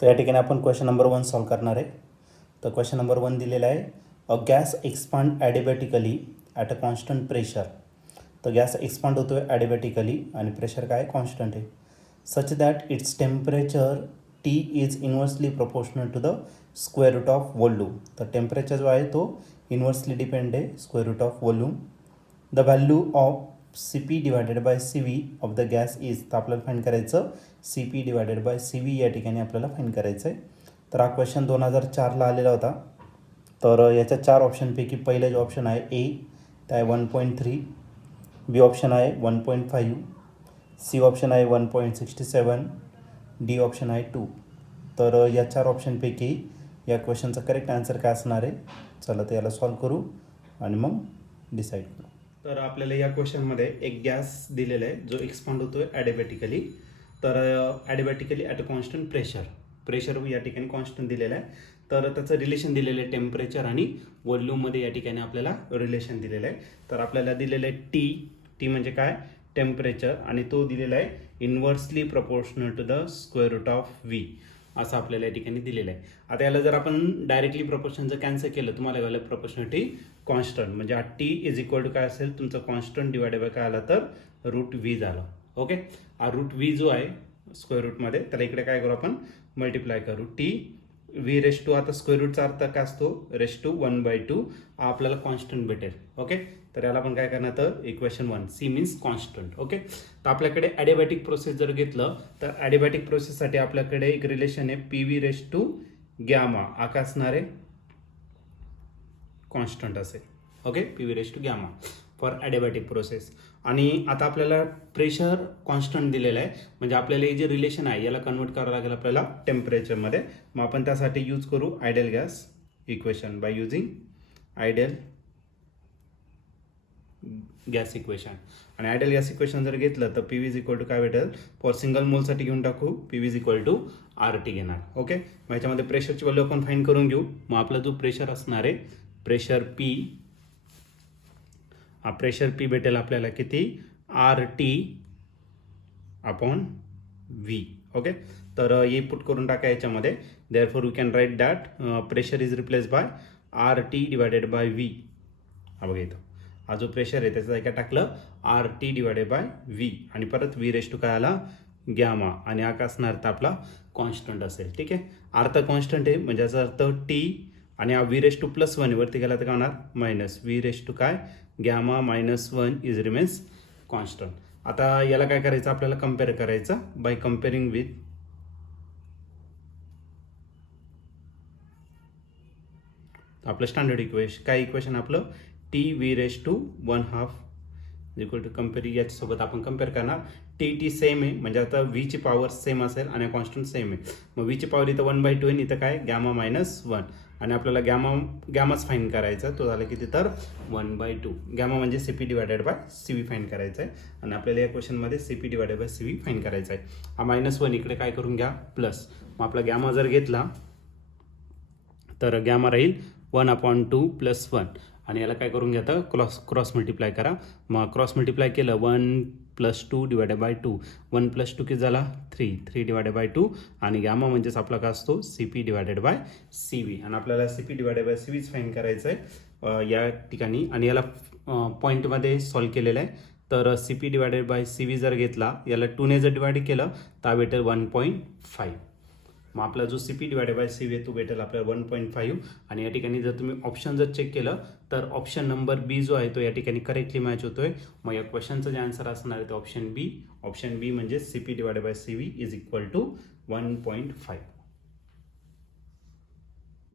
तर या ठिकाणी आपण क्वेश्चन नंबर 1 सॉल्व करणार आहे. तर क्वेश्चन नंबर 1 दिलेला आहे, a gas expand adiabatically at a constant pressure. तर गॅस एक्सपांड होतो आहे ॲडिबॅटिकली आणि प्रेशर काय कॉन्स्टंट आहे, such that its temperature T is inversely proportional to the square root of volume. तर टेम्परेचर जो आहे तो इन्व्हर्सली डिपेंड आहे square root of volume. The value of CP divided by CV of the gas is. तर आपल्याला find करायचं CP divided by CV या ठिकाणी आपल्याला फाईंड करायचं आहे. तर हा क्वेश्चन 2004ला आलेला होता. तर याच्या 4 ऑप्शनपैकी पहिले जो ऑप्शन आहे ए ते आहे 1.3, बी ऑप्शन आहे 1.5, सी ऑप्शन आहे 1.67, डी ऑप्शन आहे 2. तर या 4 ऑप्शनपैकी या क्वेश्चनचा करेक्ट आन्सर काय असणार आहे, चला तर याला सॉल्व करू आणि मग डिसाईड करू. तर आपल्याला या क्वेश्चनमध्ये एक गॅस दिलेला आहे जो एक्सपांड होतो आहे ॲडिबॅटिकली. तर ॲडिबॅटिकली ॲट अ कॉन्स्टंट प्रेशर या ठिकाणी कॉन्स्टंट दिलेलं आहे. तर त्याचं रिलेशन दिलेलं आहे टेम्परेचर आणि वॉल्यूममध्ये या ठिकाणी आपल्याला रिलेशन दिलेलं आहे. तर आपल्याला दिलेलं आहे टी म्हणजे काय टेम्परेचर, आणि तो दिलेला आहे inversely proportional to the square root of V असं आपल्याला या ठिकाणी दिलेलं आहे. आता याला जर आपण डायरेक्टली प्रपोर्शन जर कॅन्सल केलं तुम्हाला काय प्रपोर्शनॅलिटी कॉन्स्टंट, म्हणजे टी इज इक्वल टू काय असेल तुमचं कॉन्स्टंट डिवायडेड बाय काय आला तर रूट व्ही झालं. ओके, हा रूट व्ही जो आहे स्क्वेअर रूटमध्ये त्याला इकडे काय करू आपण मल्टिप्लाय करू. टी व्ही रेस टू, आता स्क्वेअर रूटचा अर्थ काय असतो रेस टू 1/2, हा आपल्याला कॉन्स्टंट भेटेल. ओके, तर याला आपण काय करणार तर equation 1 C means constant. Okay, तर आपल्याकडे ॲडिबॅटिक प्रोसेस जर घेतलं तर ॲडिबॅटिक प्रोसेससाठी आपल्याकडे एक रिलेशन आहे PV रेस टू गॅमा, हा असणार आहे कॉन्स्टंट असेल. Okay, PV raise to gamma for adiabatic process. आणि आता आपल्याला प्रेशर कॉन्स्टंट दिलेलं आहे, म्हणजे आपल्याला हे जे रिलेशन आहे याला कन्वर्ट करावं लागेल आपल्याला टेम्परेचरमध्ये. मग आपण त्यासाठी यूज करू ideal gas equation by using ideal gas equation. आणि आयडियल गॅस इक्वेशन जर घेतलं तर PV इज इक्वल टू काय भेटेल, फॉर सिंगल मोलसाठी घेऊन टाकू PV is equal to RT घेणार. ओके, मग याच्यामध्ये प्रेशरची व्हॅल्यू आपण फाईंड करून घेऊ. मग आपला जो प्रेशर असणार आहे प्रेशर P, हा प्रेशर P भेटेल आपल्याला किती RT अपॉन V. ओके, तर हे पुट करून टाका याच्यामध्ये. Therefore we can write that pressure is replace by RT divided by V. हा बघा इथं हा जो प्रेशर आहे त्याचं काय टाकलं RT डिवायडेड बाय V, आणि परत V रेस टू काय आला गॅमा, आणि हा काय असणार तर आपला कॉन्स्टंट असेल. ठीक आहे, अर्थ कॉन्स्टंट आहे म्हणजे याचा अर्थ T आणि हा V रेस टू +1 वरती गेला तर काय होणार मायनस V रेस टू काय गॅमा -1 इज रिमेन्स कॉन्स्टंट. आता याला काय करायचं आपल्याला कम्पेअर करायचं बाय कम्पेअरिंग विथ आपलं स्टँडर्ड इक्वेशन. काय इक्वेशन आपलं TV raise to 1/2 equal to compare, याच्यासोबत आपण कम्पेअर करणार. टी सेम आहे म्हणजे आता V ची पॉवर सेम असेल आणि कॉन्स्टंट सेम आहे. मग V ची पॉवर इथं 1/2 आहे, इथं काय गॅमा -1, आणि आपल्याला गॅमाच फाईंड करायचा. तो झाला किती तर 1/2. गॅमा म्हणजे CP divided by CV find करायचा आहे, आणि आपल्याला या क्वेश्चनमध्ये CP divided by CV find करायचा आहे. हा -1 इकडे काय करून घ्या प्लस. मग आपला गॅमा जर घेतला तर गॅमा राहील 1/2 + 1, आणि याला काय करून घ्या तर क्रॉस मल्टिप्लाय करा. मग क्रॉस मल्टिप्लाय केलं 1 + 2 डिवायडेड बाय 2, 1 + 2 किती झाला 3 डिवायडेड बाय 2, आणि गॅमा म्हणजेच आपला काय असतो CP डिवायडेड बाय CV, आणि आपल्याला CP डिवायडेड बाय CVच फाईंड करायचं आहे या ठिकाणी. आणि याला पॉईंटमध्ये सॉल्व केलेलं आहे. तर CP डिवायडेड बाय CV जर घेतला याला 2ने जर डिवाइड केलं तर भेटेल 1.5. मग आपला जो CP डिवायडेड बाय CV तो भेटेल आपल्याला 1.5. आणि या ठिकाणी जर तुम्ही ऑप्शन जर चेक केलं तर ऑप्शन नंबर बी जो आहे तो या ठिकाणी करेक्टली मॅच होतोय. मग या क्वेश्चनचं जे आन्सर असणार आहे ते ऑप्शन बी म्हणजे CP divided by CV is equal to 1.5.